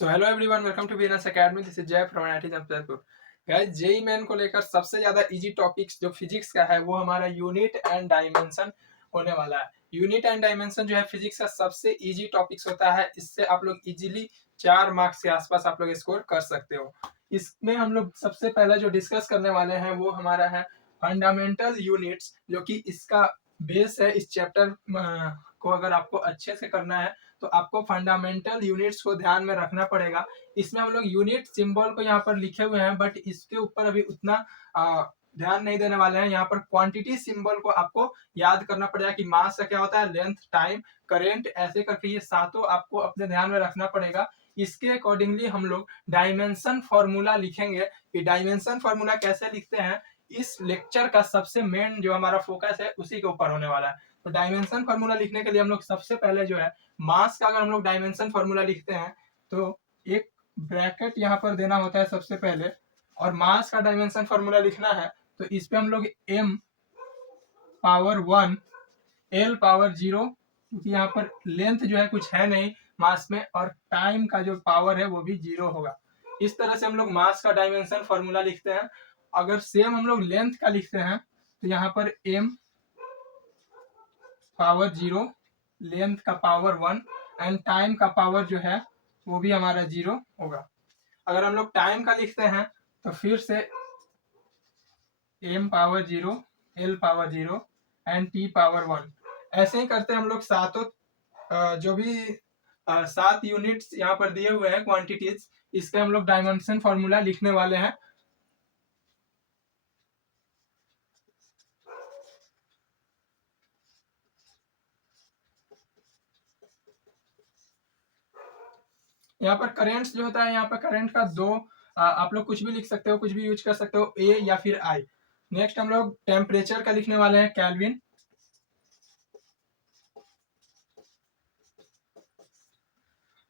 So hello everyone, welcome to BNS academy. This is Jay from IIT Jamshedpur. Guys, JEE main को लेकर सबसे ज्यादा easy topics जो physics का है वो हमारा यूनिट एंड डायमेंशन होने वाला है। यूनिट एंड डायमेंशन जो है फिजिक्स का सबसे इजी टॉपिक्स होता है। इससे आप लोग इजीली 4 मार्क्स के आसपास आप लोग स्कोर कर सकते हो। इसमें हम लोग सबसे पहले जो डिस्कस करने वाले हैं वो हमारा है फंडामेंटल यूनिट्स, जो कि इसका बेस है। इस चैप्टर को अगर आपको अच्छे से करना है तो आपको फंडामेंटल यूनिट्स को ध्यान में रखना पड़ेगा। इसमें हम लोग यूनिट सिंबल को यहाँ पर लिखे हुए हैं, बट इसके ऊपर अभी उतना ध्यान नहीं देने वाले हैं। यहाँ पर क्वांटिटी सिंबल को आपको याद करना पड़ेगा कि मास का क्या होता है, लेंथ, टाइम, करेंट, ऐसे करके ये सातों आपको अपने ध्यान में रखना पड़ेगा। इसके अकॉर्डिंगली हम लोग डायमेंशन फॉर्मूला लिखेंगे कि डायमेंशन फॉर्मूला कैसे लिखते हैं। इस लेक्चर का सबसे मेन जो हमारा फोकस है उसी के ऊपर होने वाला है। तो डायमेंशन फॉर्मूला लिखने के लिए हम लोग सबसे पहले जो है मास का अगर हम लोग डायमेंशन फॉर्मूला लिखते हैं तो एक ब्रैकेट यहाँ पर देना होता है सबसे पहले, और मास का डायमेंशन फॉर्मूला लिखना है तो इस पे हम लोग m पावर 1 l पावर 0, क्योंकि यहाँ पर लेंथ जो है कुछ है नहीं मास में, और टाइम का जो पावर है वो भी 0 होगा। इस तरह से हम लोग मास का डायमेंशन फॉर्मूला लिखते हैं। अगर सेम हम लोग लेंथ का लिखते हैं तो यहाँ पर m पावर 0, लेंथ का पावर 1 एंड टाइम का पावर जो है वो भी हमारा 0 होगा। अगर हम लोग टाइम का लिखते हैं तो फिर से m power 0, l power 0 and t power 1। ऐसे ही करते हैं हम लोग सातों जो भी 7 यूनिट्स यहाँ पर दिए हुए हैं क्वांटिटीज, इसके हम लोग डायमेंशन फॉर्मूला लिखने वाले हैं। यहाँ पर करेंट्स जो होता है, यहाँ पर करंट का दो आप लोग कुछ भी लिख सकते हो, कुछ भी यूज कर सकते हो, ए या फिर आई। नेक्स्ट हम लोग टेम्परेचर का लिखने वाले हैं केल्विन।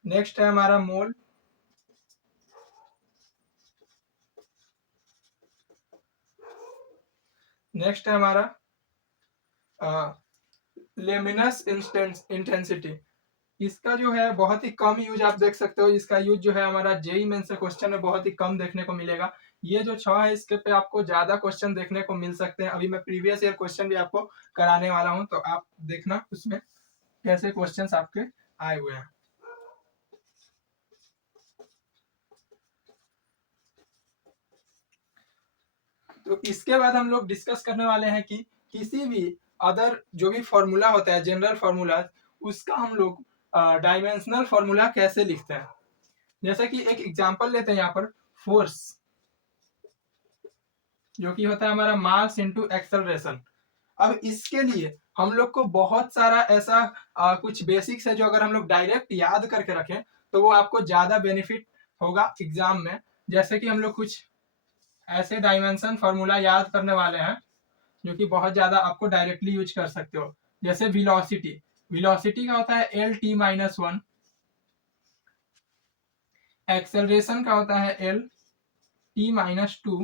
नेक्स्ट है हमारा मोल। नेक्स्ट है हमारा लेमिनस इंटेंसिटी। इसका जो है बहुत ही कम यूज आप देख सकते हो। इसका यूज जो है हमारा जेईई मेंस से क्वेश्चन में बहुत ही कम देखने को मिलेगा। ये जो 6 है इसके पे आपको ज्यादा क्वेश्चन देखने को मिल सकते हैं। अभी मैं प्रीवियस ईयर क्वेश्चन भी आपको कराने वाला हूं, तो आप देखना उसमें कैसे क्वेश्चंस आपके आए हुए हैं। तो इसके बाद हम लोग डिस्कस करने वाले हैं कि किसी भी अदर जो भी फॉर्मूला होता है, जनरल फॉर्मूला, उसका हम लोग डायमेंशनल फॉर्मूला कैसे लिखते हैं। जैसे कि एक एग्जांपल लेते हैं यहाँ पर, फोर्स, जो कि होता है हमारा मास इनटू एक्सेलरेशन। अब इसके लिए हम लोग को बहुत सारा ऐसा कुछ बेसिक्स है जो अगर हम लोग डायरेक्ट याद करके रखें तो वो आपको ज्यादा बेनिफिट होगा एग्जाम में। जैसे कि हम लोग कुछ ऐसे डायमेंशन फॉर्मूला याद करने वाले हैं जो कि बहुत ज्यादा आपको डायरेक्टली यूज कर सकते हो। जैसे वेलोसिटी, वेलोसिटी का होता है एल टी माइनस 1। एक्सेलरेशन का होता है एल टी माइनस 2।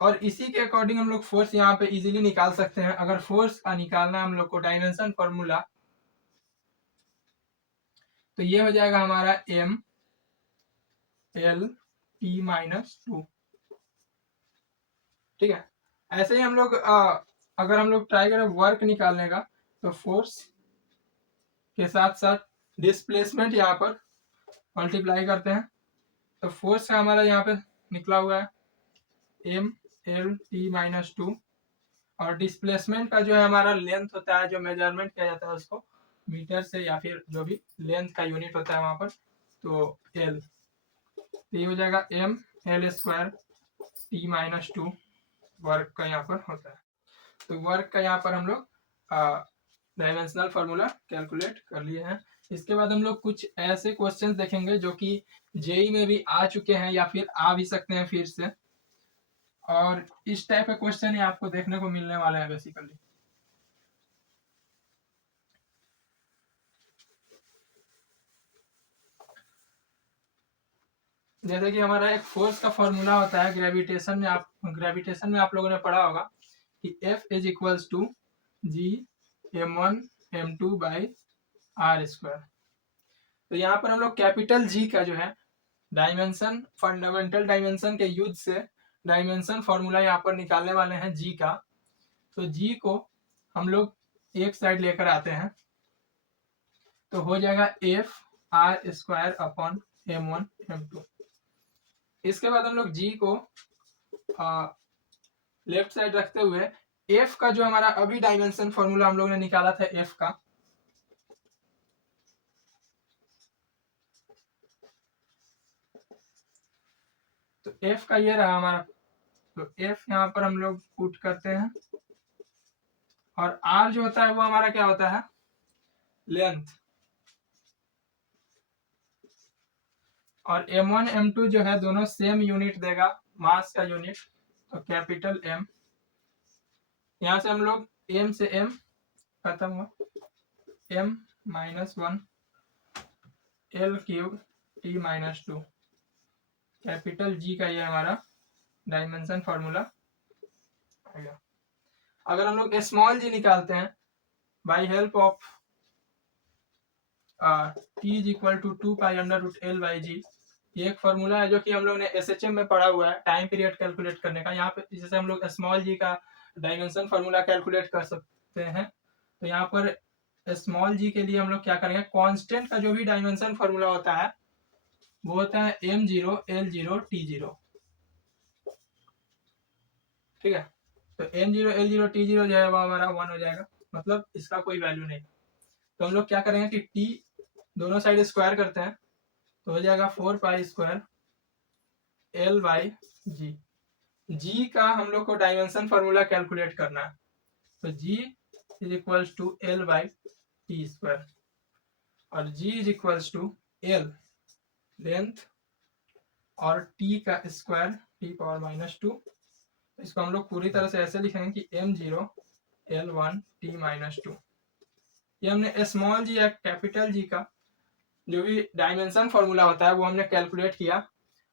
और इसी के अकॉर्डिंग हम लोग फोर्स यहाँ पे इजीली निकाल सकते हैं। अगर फोर्स का निकालना है हम लोग को डायमेंशन फॉर्मूला, तो ये हो जाएगा हमारा m l t माइनस 2। ठीक है। ऐसे ही हम लोग अगर हम लोग ट्राई करें वर्क निकालने का, तो फोर्स के साथ साथ डिस्प्लेसमेंट यहाँ पर मल्टीप्लाई करते हैं, तो फोर्स का हमारा यहाँ पे निकला हुआ है m l t माइनस 2। और डिस्प्लेसमेंट का जो है हमारा लेंथ होता है, जो मेजरमेंट किया जाता है उसको मीटर से या फिर जो भी लेंथ का यूनिट होता है वहां पर, तो l, तो ये हो जाएगा m l square t minus 2 work का यहाँ पर होता है। तो वर्क का यहाँ पर हम लोग डायमेंशनल फॉर्मूला कैलकुलेट कर लिए हैं। इसके बाद हम लोग कुछ ऐसे क्वेश्चंस देखेंगे जो कि जेईई में भी आ चुके हैं या फिर आ भी सकते हैं फिर से, और इस टाइप के क्वेश्चन ही आपको देखने को मिलने वाले हैं बेसिकली। जैसे कि हमारा एक फोर्स का फॉर्मूला होता है ग्रेविटेशन में आप लोगों ने पढ़ा होगा कि F is equals to G m1 m2 by r square. तो यहाँ पर हम लोग कैपिटल जी का जो है डायमेंशन, फंडामेंटल डायमेंशन के यूज से डायमेंशन फॉर्मूला यहाँ पर निकालने वाले हैं जी का। तो जी को हम लोग एक साइड लेकर आते हैं तो हो जाएगा F r square upon m1 m2। इसके बाद हम लोग जी को लेफ्ट साइड रखते हुए एफ का जो हमारा अभी डायमेंशन फॉर्मूला हम लोग ने निकाला था एफ का, तो एफ का ये रहा हमारा। तो एफ यहाँ पर हम लोग पुट करते हैं और आर जो होता है वो हमारा क्या होता है, लेंथ। और m1 m2 जो है दोनों सेम यूनिट देगा, मास का यूनिट, तो कैपिटल M। यहां से हम लोग m से m खत्म हुआ, m-1 L³ T-2, capital G का ये हमारा डायमेंशन फॉर्मूला आएगा। अगर हम लोग स्मॉल g निकालते हैं by help of t is equal to 2π√L/g, ये एक फॉर्मूला है जो कि हम लोग ने SHM में पढ़ा हुआ है टाइम पीरियड कैलकुलेट करने का। यहाँ पे जैसे हम लोग स्मॉल जी का डायमेंशन फॉर्मूला कैलकुलेट कर सकते हैं, तो यहाँ पर स्मॉल जी के लिए हम लोग क्या करेंगे, कांस्टेंट का जो भी डायमेंशन फॉर्मूला होता है वो होता है m0 L0 T0, ठीक है। तो m0 L0 T0 जो है वो हमारा 1 हो जाएगा, मतलब इसका कोई वैल्यू नहीं। तो हम लोग क्या करेंगे कि t दोनों साइड स्क्वायर करते हैं तो हो जाएगा 4π² L/g। g का हम लोग को डायमेंशन फॉर्मूला कैलकुलेट करना है, तो g is equals to L/t² और g is equals to L length और t का स्क्वायर t⁻²। इसको हम लोग पूरी तरह से ऐसे लिखेंगे कि m0 L1 t-2। ये हमने स्मॉल जी या कैपिटल जी का जो भी डायमेंशन फॉर्मूला होता है वो हमने कैलकुलेट किया।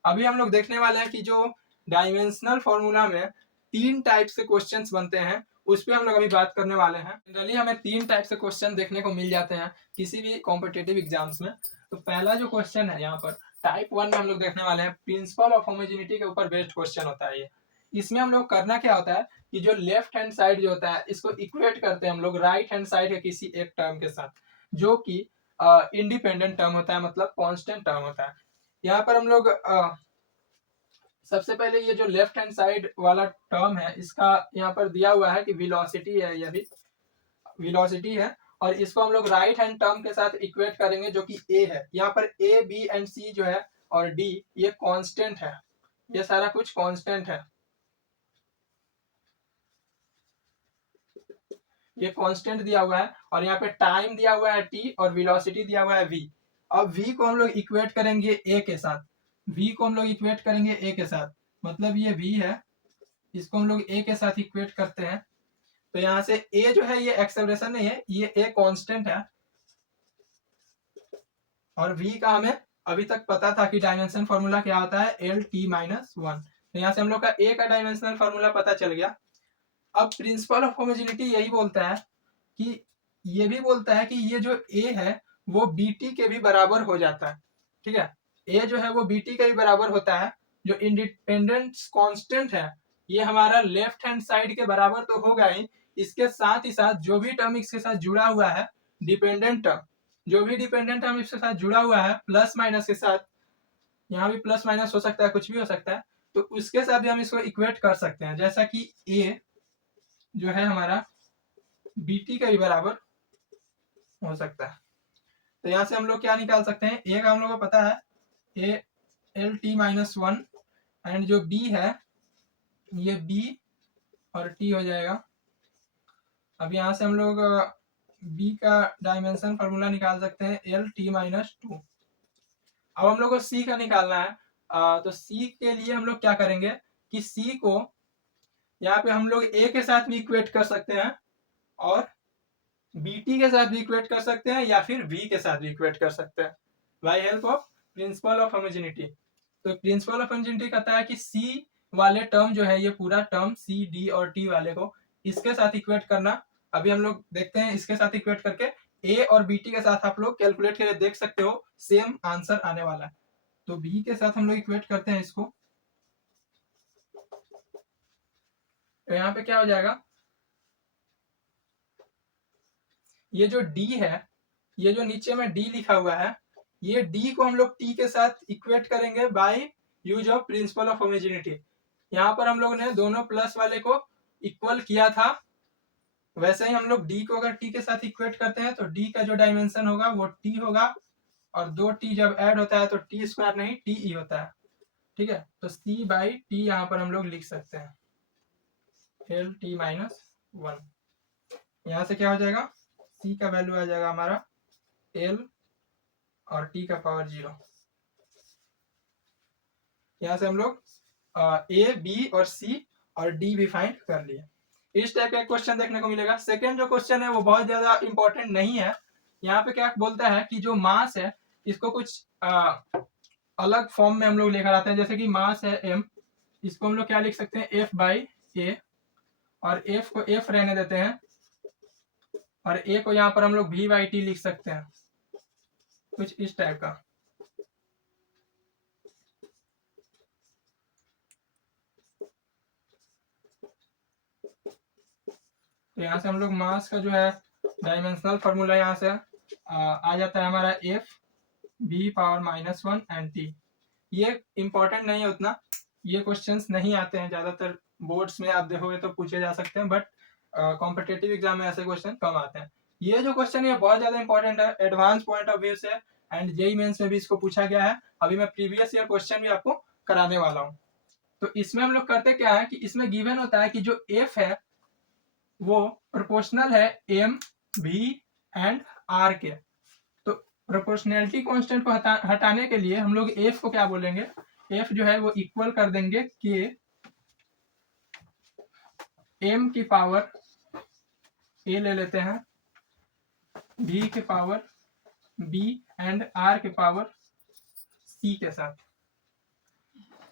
अभी हम लोग देखने वाले हैं कि जो डायमेंशनल फॉर्मूला में 3 टाइप से क्वेश्चंस बनते हैं उस पर हम लोग अभी बात करने वाले हैं। जनरली हमें 3 टाइप से क्वेश्चन देखने को मिल जाते हैं किसी भी कॉम्पिटिटिव एग्जाम्स में। तो पहला जो क्वेश्चन है यहाँ पर टाइप 1 में हम लोग देखने वाले हैं, प्रिंसिपल ऑफ होमोजेनिटी के ऊपर बेस्ड क्वेश्चन होता है ये। इसमें हम लोग करना क्या होता है कि जो लेफ्ट हैंड साइड जो होता है इसको इक्वेट करते हैं हम लोग राइट हैंड साइड के किसी एक टर्म के साथ जो कि इंडिपेंडेंट टर्म होता है, मतलब कांस्टेंट टर्म होता है। यहाँ पर हम लोग सबसे पहले ये जो लेफ्ट हैंड साइड वाला टर्म है इसका यहाँ पर दिया हुआ है कि वेलोसिटी है, यह भी वेलोसिटी है, और इसको हम लोग राइट हैंड टर्म के साथ इक्वेट करेंगे जो कि a है। यहाँ पर a, b एंड c जो है और d ये कांस्टेंट है, ये सारा कुछ कांस्टेंट है, ये कांस्टेंट दिया हुआ है। और यहाँ पे टाइम दिया हुआ है t और वेलोसिटी दिया हुआ है v। अब v को हम लोग इक्वेट करेंगे a के साथ, v को हम लोग इक्वेट करेंगे a के साथ, मतलब ये v है, इसको हम लोग a के साथ इक्वेट करते हैं। तो यहाँ से a जो है ये एक्सेलरेशन नहीं है, ये a कांस्टेंट है, और v का हमें अभी तक पता था कि डायमेंशन फॉर्मूला क्या होता है, L_t-1। तो यहाँ से हम लोग का a का डायमेंशनल फॉर्मूला पता चल गया। अब प्रिंसिपल ऑफ होमोजेनिटी यही बोलता है कि ये भी बोलता है कि ये जो a है वो bt के भी बराबर हो जाता है, ठीक है। a जो है वो bt के भी बराबर होता है। जो इंडिपेंडेंट कांस्टेंट है ये हमारा लेफ्ट हैंड साइड के बराबर तो होगा ही, इसके साथ ही साथ जो भी टर्म इसके साथ जुड़ा हुआ है डिपेंडेंट टर्म, जो भी डिपेंडेंट टर्म इसके साथ जुड़ा हुआ है प्लस माइनस के साथ, यहाँ भी प्लस माइनस हो सकता है, कुछ भी हो सकता है, तो उसके साथ भी हम इसको इक्वेट कर सकते हैं। जैसा कि a जो है हमारा bt का भी बराबर हो सकता है। तो यहाँ से हम लोग क्या निकाल सकते हैं, a का हम लोग को पता है a L_t-1 एंड जो b है ये b और t हो जाएगा। अब यहाँ से हम लोग b का डायमेंशन फॉर्मूला निकाल सकते हैं L_t-2। अब हम लोग को c का निकालना है। तो c के लिए हम लोग क्या करेंगे कि c को यहाँ पे हम लोग a के साथ भी इक्वेट कर सकते हैं और bt के साथ भी इक्वेट कर सकते हैं या फिर v के साथ भी इक्वेट कर सकते हैं by help of principle of homogeneity. तो प्रिंसिपल ऑफ होमोजेनिटी कहता है कि c वाले टर्म जो है ये पूरा टर्म c d और t वाले को इसके साथ इक्वेट करना। अभी हम लोग देखते हैं इसके साथ इक्वेट करके ए और बी टी के साथ आप लोग कैलकुलेट करके देख सकते हो, सेम आंसर आने वाला है। तो बी के साथ हम लोग इक्वेट करते हैं इसको, तो यहाँ पे क्या हो जाएगा, ये जो डी है, ये जो नीचे में डी लिखा हुआ है, ये डी को हम लोग टी के साथ इक्वेट करेंगे by use of principle of homogeneity. यहाँ पर हम लोग ने दोनों प्लस वाले को इक्वल किया था, वैसे ही हम लोग डी को अगर टी के साथ इक्वेट करते हैं तो डी का जो डायमेंशन होगा वो टी होगा, और दो टी जब ऐड होता है तो टी स्क्वायर नहीं टी ई होता है, ठीक है। तो सी बाई टी यहाँ पर हम लोग लिख सकते हैं एल टी माइनस 1। यहाँ से क्या हो जाएगा, सी का वैल्यू आ जाएगा हमारा एल और टी का पावर 0। यहाँ से हम लोग ए बी और सी और डी भी फाइंड कर लिए। इस टाइप का क्वेश्चन देखने को मिलेगा। सेकेंड जो क्वेश्चन है वो बहुत ज्यादा इंपॉर्टेंट नहीं है। यहाँ पे क्या बोलता है कि जो मास है इसको कुछ अलग फॉर्म में हम लोग लेकर आते हैं, जैसे कि मास है m, इसको हम लोग क्या लिख सकते हैं f बाई ए, और f को f रहने देते हैं, और a को यहाँ पर हम लोग v बाई टी लिख सकते हैं, कुछ इस टाइप का। तो यहाँ से हम लोग मास का जो है डायमेंशनल फॉर्मूला यहाँ से आ जाता है हमारा f v power -1 and t। ये इंपॉर्टेंट नहीं है उतना, ये क्वेश्चंस नहीं आते हैं ज्यादातर बोर्ड्स में, आप देखोगे तो पूछे जा सकते हैं, बट कॉम्पिटेटिव एग्जाम में ऐसे क्वेश्चन कम आते हैं। ये जो क्वेश्चन है बहुत ज्यादा इंपॉर्टेंट है एडवांस पॉइंट ऑफ व्यू से, एंड जेईई मेंस में भी इसको पूछा गया है। अभी मैं प्रीवियस ईयर क्वेश्चन भी आपको कराने वाला हूँ। तो इसमें हम लोग करते क्या है कि इसमें गिवन होता है कि जो एफ है वो प्रोपोर्शनल है एम वी एंड आर के। तो प्रोपोर्शनैलिटी कांस्टेंट को हटाने के लिए हम लोग एफ को क्या बोलेंगे, एफ जो है वो इक्वल कर देंगे के एम की पावर ए ले लेते हैं, बी के पावर बी एंड आर के पावर सी के साथ।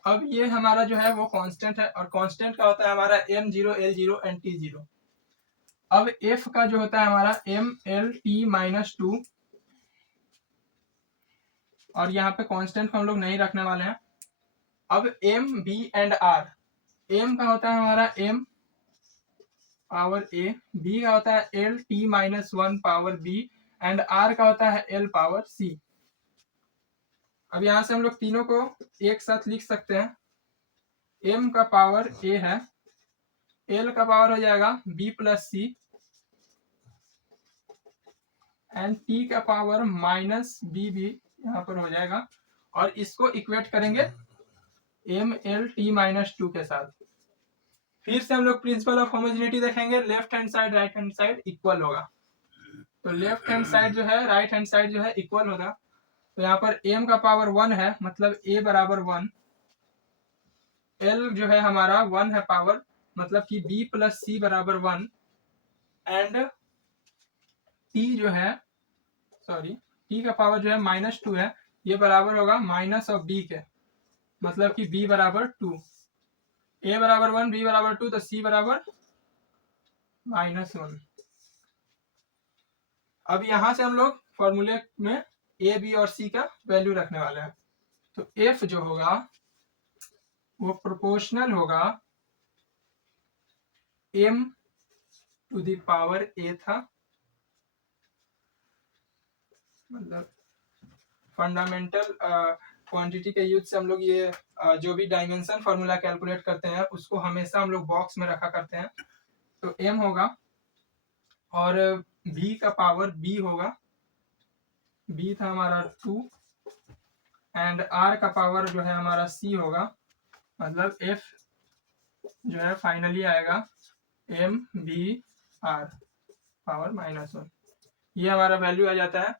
अब ये हमारा जो है वो कांस्टेंट है, और कांस्टेंट का होता है हमारा m0 l0 एंड t0। अब f का जो होता है हमारा m l t माइनस 2, और यहाँ पे कांस्टेंट को हम लोग नहीं रखने वाले हैं। अब m b and r, m का होता है हमारा m पावर a, b का होता है l t minus 1 power b and r का होता है l पावर c। अब यहाँ से हम लोग तीनों को एक साथ लिख सकते हैं, m का पावर a है, l का पावर हो जाएगा b plus c, and t का पावर माइनस बी भी यहाँ पर हो जाएगा, और इसको इक्वेट करेंगे m l t माइनस 2 के साथ। फिर से हम लोग प्रिंसिपल ऑफ होमोजेनिटी देखेंगे, left hand side right hand side equal होगा। तो लेफ्ट हैंड साइड जो है राइट हैंड साइड जो है इक्वल होगा। तो यहाँ पर m का पावर 1 है, मतलब a बराबर 1, l जो है हमारा 1 है पावर, मतलब कि b प्लस सी बराबर 1, एंड t जो है t का पावर जो है -2 है, ये बराबर होगा माइनस ऑफ b के, मतलब कि b बराबर 2, a बराबर 1 b बराबर 2, तो c बराबर -1। अब यहां से हम लोग फॉर्मूले में a b और c का वैल्यू रखने वाले हैं। तो f जो होगा वो प्रोपोर्शनल होगा m to the power a था, मतलब फंडामेंटल क्वांटिटी के यूज से हम लोग ये जो भी डायमेंशन फॉर्मूला कैलकुलेट करते हैं उसको हमेशा हम लोग बॉक्स में रखा करते हैं। तो m होगा, और v का पावर b होगा, b था हमारा 2, एंड r का पावर जो है हमारा c होगा, मतलब f जो है फाइनली आएगा m b r पावर -1। ये हमारा वैल्यू आ जाता है।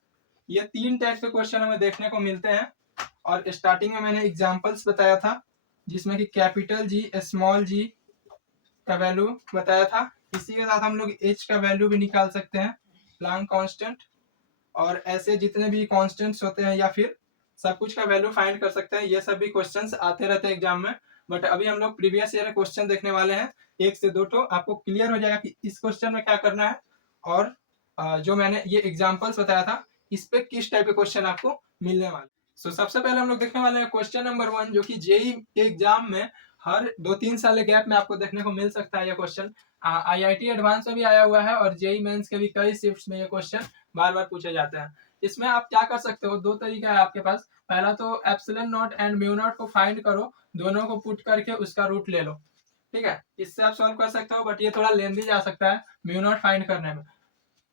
ये 3 टाइप के क्वेश्चन हमें देखने को मिलते हैं, और स्टार्टिंग में मैंने एग्जांपल्स बताया था जिसमें कि कैपिटल जी स्मॉल जी का वैल्यू बताया था। इसी के साथ हम लोग h का वैल्यू भी निकाल सकते हैं, प्लांक कांस्टेंट, और ऐसे जितने भी कांस्टेंट्स होते हैं या फिर सब कुछ का वैल्यू फाइंड कर सकते हैं। ये सब भी क्वेश्चंस आते रहते हैं एग्जाम में, बट अभी हम लोग प्रीवियस ईयर क्वेश्चन देखने वाले हैं, 1 से 2 तो आपको क्लियर हो जाएगा कि इस क्वेश्चन में क्या करना है और जो मैंने ये एग्जांपल्स बताया था इस पे किस टाइप के क्वेश्चन आपको मिलने वाले। सो सबसे पहले हम लोग देखने वाले हैं क्वेश्चन नंबर 1, जो कि जेई के एग्जाम में हर 2-3 साल के गैप में आपको देखने को मिल सकता है। ये क्वेश्चन आईआईटी एडवांस में भी आया हुआ है और जेई मेंस के भी कई शिफ्ट्स में ये क्वेश्चन बार बार पूछे जाते हैं। इसमें आप क्या कर सकते हो, दो तरीका है आपके पास। पहला तो epsilon not and mu naught को फाइंड करो, दोनों को पुट करके उसका रूट ले लो, ठीक है। इससे आप सॉल्व कर सकते हो, बट ये थोड़ा लेंदी जा सकता है म्यू नॉट फाइंड करने में।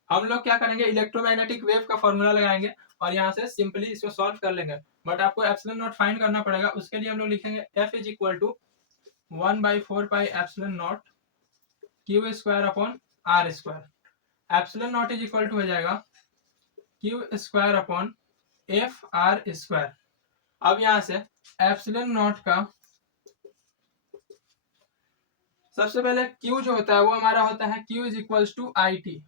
हम लोग क्या करेंगे, इलेक्ट्रोमैग्नेटिक वेव का फॉर्मूला लगाएंगे और यहाँ से सिंपली इसको सॉल्व कर लेंगे। बट आपको एप्सिलॉन नॉट फाइंड करना पड़ेगा, उसके लिए हम लोग लिखेंगे F is equal to 1/4 pi epsilon naught q square upon r square. Epsilon naught is equal to हो जाएगा q square upon f r square. अब यहाँ से एप्सिलॉन नॉट का सबसे पहले Q जो होता है वो हमारा होता है Q is equal to I T.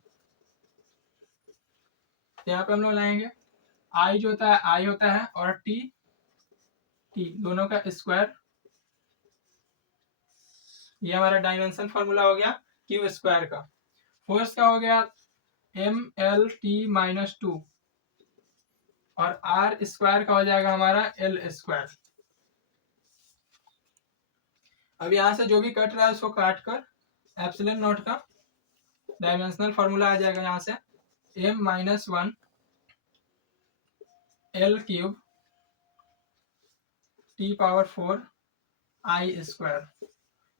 यहाँ पे हम लोग लाएंगे I जो होता है I होता है और T दोनों का स्क्वायर। ये हमारा डायमेंशन फॉर्मूला हो गया Q स्क्वायर का। फोर्स का हो गया MLT-2 और R स्क्वायर का हो जाएगा हमारा L स्क्वायर। अब यहाँ से जो भी कट रहा है उसको काट कर एप्सिलॉन नॉट का डायमेंशनल फॉर्मूला आ जाएगा यहाँ से M-1 L cube T⁴ I square.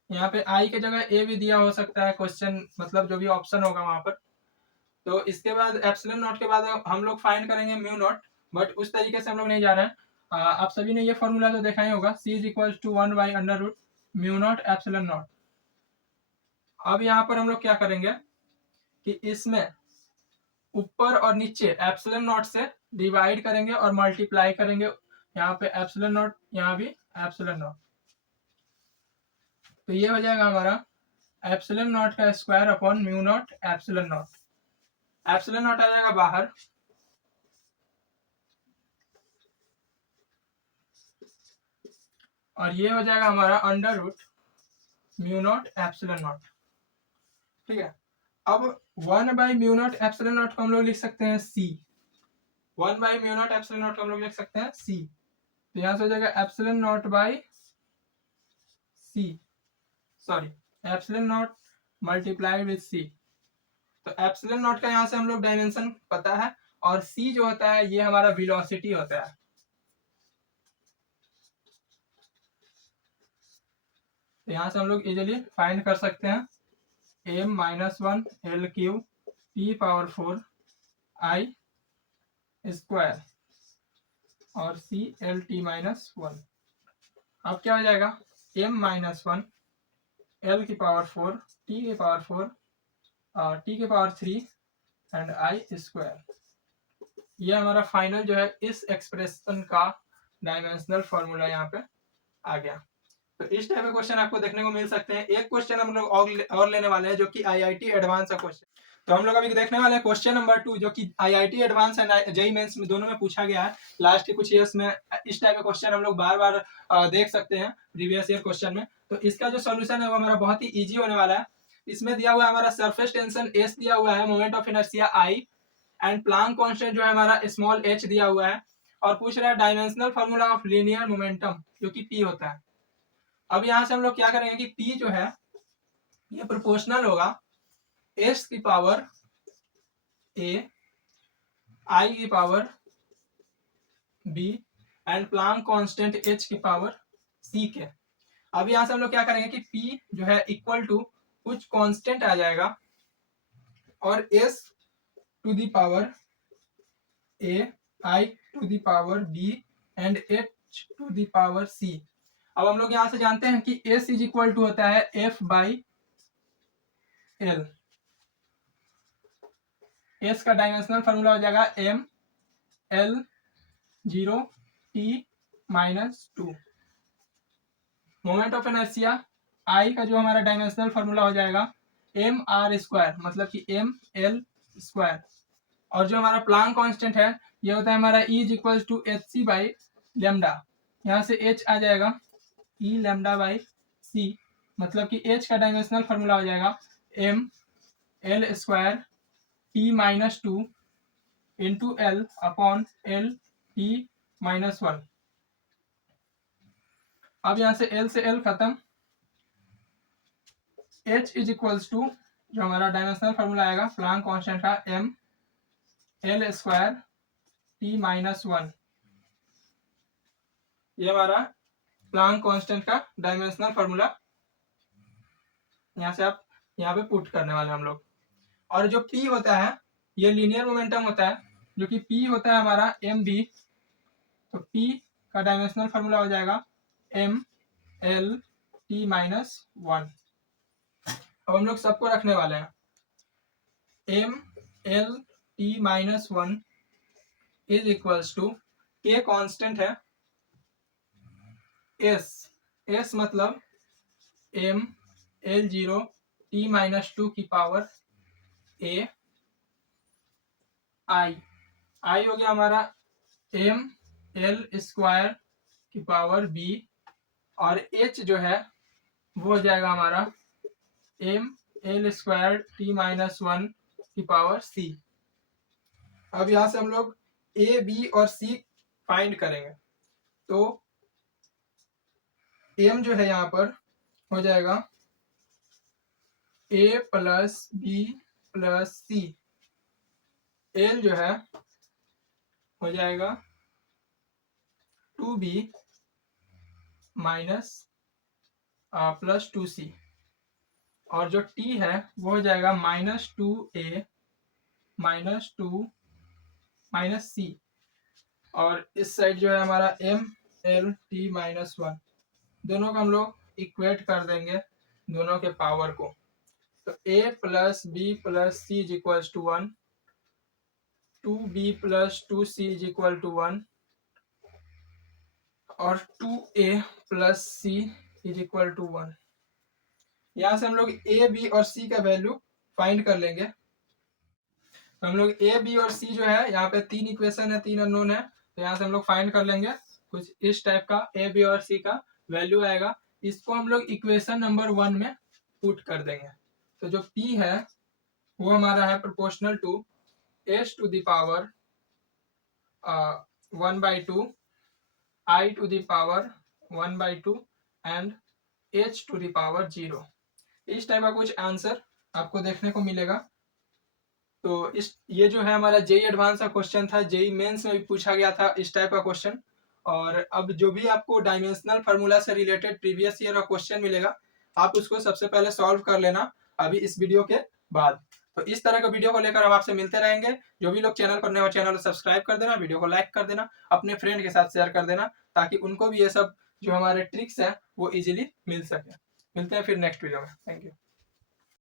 यहाँ पे I के जगह A भी दिया हो सकता है क्वेश्चन, मतलब जो भी ऑप्शन होगा वहां पर। तो इसके बाद एप्सिलॉन नॉट के बाद हम लोग फाइंड करेंगे म्यू नॉट, बट उस तरीके से हम लोग नहीं जा रहे हैं। आप सभी ने ये फॉर्मूला तो देखा ही होगा, C is equal to 1/√μ naught epsilon naught. अब यहाँ पर हम लोग क्या करेंगे कि इसमें ऊपर और नीचे एप्सिलॉन नॉट से डिवाइड करेंगे और मल्टीप्लाई करेंगे। यहाँ पे एप्सिलॉन नॉट, यहाँ भी एप्सिलॉन नॉट, तो ये हो जाएगा हमारा एप्सिलॉन नॉट का square upon mu naught epsilon naught. Epsilon naught आ जाएगा बाहर और ये हो जाएगा हमारा √μ नॉट एप्सिलॉन नॉट, ठीक है। अब 1/μ नॉट एप्सिलॉन नॉट को हम लोग लिख सकते हैं C। 1/μ नॉट एप्सिलॉन नॉट को हम लोग लिख सकते हैं C। तो यहाँ से हो जाएगा epsilon not by C, sorry epsilon not multiplied with C। तो एप्सिलॉन नॉट का यहाँ से हम लोग डायमेंशन पता है और C जो होता है ये हमारा वेलोसिटी होता है। तो यहाँ से हम लोग इजीली फाइंड कर सकते हैं M-1 L cube T⁴ I square और C LT-1। अब क्या हो जाएगा M-1 L⁴ T⁴ and I square. ये हमारा फाइनल जो है इस एक्सप्रेशन का डायमेंशनल फॉर्मूला यहाँ पे आ गया। तो इस टाइप के क्वेश्चन आपको देखने को मिल सकते हैं। एक क्वेश्चन हम लोग और लेने वाले हैं जो कि आईआईटी एडवांस का क्वेश्चन। तो हम लोग अभी देखने वाले हैं क्वेश्चन नंबर 2, जो कि IIT advanced and JEE mains में दोनों में पूछा गया है। लास्ट के कुछ ईयर्स में इस टाइप के क्वेश्चन हम लोग बार बार देख सकते हैं प्रीवियस ईयर क्वेश्चन में। तो इसका जो सोल्यूशन है वो हमारा बहुत ही ईजी होने वाला है। इसमें दिया हुआ है हमारा सरफेस टेंशन S दिया हुआ है, moment of inertia I and Planck constant जो है हमारा स्मॉल h दिया हुआ है, और पूछ रहा है dimensional formula of linear momentum जो कि P होता है। अब यहाँ से हम लोग क्या करेंगे कि P जो है ये प्रोपोर्शनल होगा S की पावर A I की power B and Planck constant H की पावर C के। अब यहाँ से हम लोग क्या करेंगे कि P जो है इक्वल टू कुछ कांस्टेंट आ जाएगा और S to the power A I to the power B and H to the power C। अब हम लोग यहाँ से जानते हैं कि S इज इक्वल टू होता है F/L। S का डायमेंशनल फॉर्मूला हो जाएगा ML0T-2। Moment of inertia I का जो हमारा डायमेंशनल फॉर्मूला हो जाएगा mr², मतलब कि ml²। और जो हमारा प्लांक कांस्टेंट है ये होता है हमारा E is equal to hc/λ। यहाँ से h आ जाएगा e λ/c, मतलब कि h का डायमेंशनल फॉर्मूला हो जाएगा ml² T minus two into L upon L T minus one. अब यहां से एल से एल खत्म, एच इज इक्वल्स टू जो हमारा डायमेंशनल फॉर्मूला आएगा प्लैंक कांस्टेंट का M L square T minus one. ये हमारा प्लैंक कांस्टेंट का डायमेंशनल फॉर्मूला यहाँ से आप यहाँ पे पुट करने वाले हम लोग। और जो P होता है ये लीनियर मोमेंटम होता है, जो कि P होता है हमारा एम बी, तो P का डायमेंशनल फॉर्मूला हो जाएगा M L T minus one. अब हम लोग सबको रखने वाले हैं, M L T minus one is equals to K constant है एस, एस मतलब M L zero T minus two की पावर ए, आई आई हो गया हमारा एम एल स्क्वायर की पावर बी, और एच जो है वो हो जाएगा हमारा M L square T minus one की पावर सी। अब यहां से हम लोग ए बी और सी फाइंड करेंगे, तो एम जो है यहाँ पर हो जाएगा ए प्लस बी प्लस सी, एल जो है हो जाएगा 2b माइनस प्लस 2c, और जो t है वो हो जाएगा -2a माइनस 2 माइनस c, और इस साइड जो है हमारा m l t minus one. दोनों को हम लोग इक्वेट कर देंगे दोनों के पावर को, तो a plus B plus C is equal to 1, 2b plus 2c is equal to 1, और 2a plus C is equal to 1। यहां से हम लोग a b और c का वैल्यू फाइंड कर लेंगे। तो हम लोग a b और c जो है यहाँ पे तीन इक्वेशन है, तीन अननोन है, तो यहाँ से हम लोग फाइंड कर लेंगे। कुछ इस टाइप का a b और c का वैल्यू आएगा, इसको हम लोग इक्वेशन नंबर 1 में पुट कर देंगे। तो जो p है वो हमारा है proportional to s to the power 1/2 i to the power 1/2 and h to the power 0। इस टाइप का कुछ आंसर आपको देखने को मिलेगा। तो इस ये जो है हमारा जेई एडवांस का क्वेश्चन था, जेई मेंस में भी पूछा गया था इस टाइप का क्वेश्चन। और अब जो भी आपको डायमेंशनल फार्मूला से रिलेटेड प्रीवियस ईयर का क्वेश्चन मिलेगा, आप उसको सबसे पहले सॉल्व कर लेना अभी इस वीडियो के बाद। तो इस तरह का वीडियो को लेकर हम आपसे मिलते रहेंगे। जो भी लोग चैनल पर नए हो चैनल को सब्सक्राइब कर देना, वीडियो को लाइक कर देना, अपने फ्रेंड के साथ शेयर कर देना, ताकि उनको भी ये सब जो हमारे ट्रिक्स है वो इजीली मिल सके। मिलते हैं फिर नेक्स्ट वीडियो में। Thank you.